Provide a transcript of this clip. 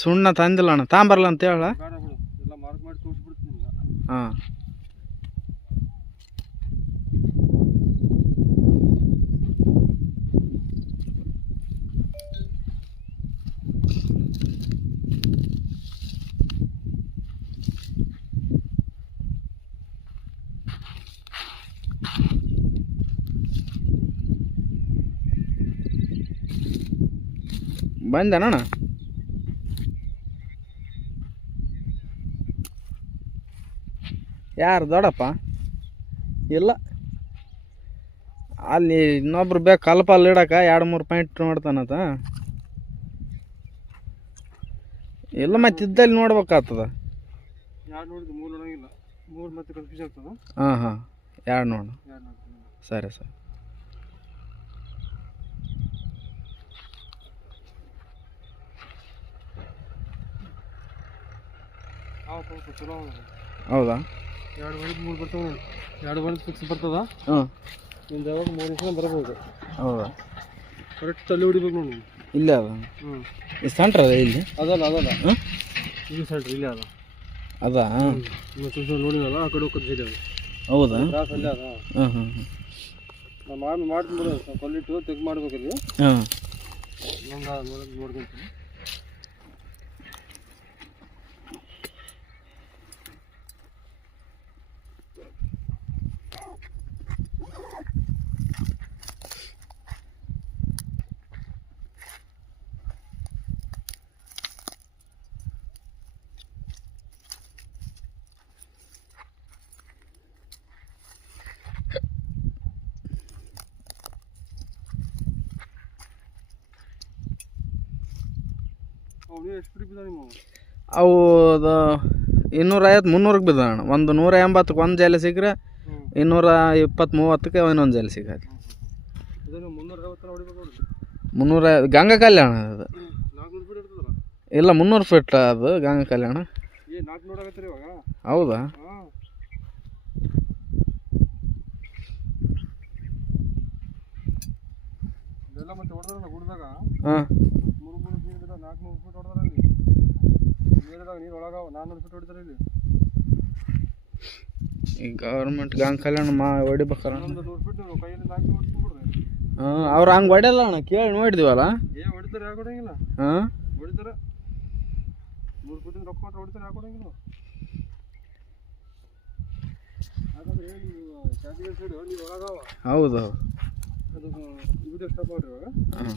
ಸುಣ್ಣ ತಂದಿಲ್ಲ ಅಣ್ಣ ತಾಂಬರಲ್ಲ ಅಂತ ಹೇಳ. ಹಾಂ ಬಂದಣ್ಣ. ಯಾರು ದೊಡ್ಡಪ್ಪ? ಇಲ್ಲ, ಅಲ್ಲಿ ಇನ್ನೊಬ್ರು ಬೇಕು ಕಲ್ಪಲ್ಲಿ ಇಡಕ್ಕೆ 2-3 ಪಾಯಿಂಟ್ ನೋಡ್ತಾನತ. ಇಲ್ಲ ಮತ್ತೆ ಇದ್ದಲ್ಲಿ ನೋಡ್ಬೇಕಾಗ್ತದ. ಹಾಂ ಹಾಂ 2 ನೋಡು. ಸರಿ ಸರಿ. ಹೌದಾ? 2-3 ಬರ್ತಾವ. 2 ಬಂದು ಫಿಕ್ಸ್ ಬರ್ತದ. ಹಾಂ ನಿಂದು ಯಾವಾಗ 3 ನಿಮಿಷ ಬರ್ಬೋದು. ಹೌದಾ? ಕರೆಕ್ಟ್ ಅಲ್ಲಿ ಹೊಡಿಬೇಕು ನೋಡಿ. ಇಲ್ಲೇ ಅದ. ಈ ಸೆಂಟ್ರ್ ಅದ ಇಲ್ಲಿ? ಅದಲ್ಲ ಹಾಂ ಇಲ್ಲಿ ಸೆಂಟ್ರ್ ಇಲ್ಲೇ ಅದ. ಅದಾ? ನೋಡಿನಲ್ಲ ಆ ಕಡೆ ಹೋಗೋದು ಸೈಡ್ ಅದು. ಹೌದಾ? ಕ್ರಾಸ್ ಅಲ್ಲೇ ಅದ. ಹಾಂ ಹಾಂ ಹಾಂ ಮಾಡ್ತೀನಿ ಬಿಡು. ಕೊಲ್ಲಿಟ್ಟು ತೆಗ್ ಮಾಡ್ಬೇಕಲ್ಲಿ. ಹಾಂ ನೋಡ್ಕೊಂತೀನಿ. ಅವು 250-300ಕ್ಕೆ ಬಿದ್ದಣ್ಣ. ಒಂದು 180ಕ್ಕೆ ಒಂದು ಜಾಲಿ ಸಿಕ್ಕರೆ 220-30ಕ್ಕೆ ಇನ್ನೊಂದು ಜಾಲಿ ಸಿಗತ್ತೆ. 350 ಗಂಗಾ ಕಲ್ಯಾಣ ಅದು. ಇಲ್ಲ 300 ಫೀಟ್ ಅದು ಗಂಗಾ ಕಲ್ಯಾಣ. ಹೌದಾ? ಹಾಂ ಈ ಗೌರ್ಮೆಂಟ್ ಗಂಗಾ ಕಲ್ಯಾಣ ಹೊಡಿಬೇಕಾರ. ಹಾಂ ಅವ್ರು ಹಂಗೆ ಹೊಡೆಯಲ್ಲ ಅಣ್ಣ, ಕೇಳಿ ನೋಡಿದೀವಲ್ಲ. ಹಾಂ ಹೌದು. ಹಾಂ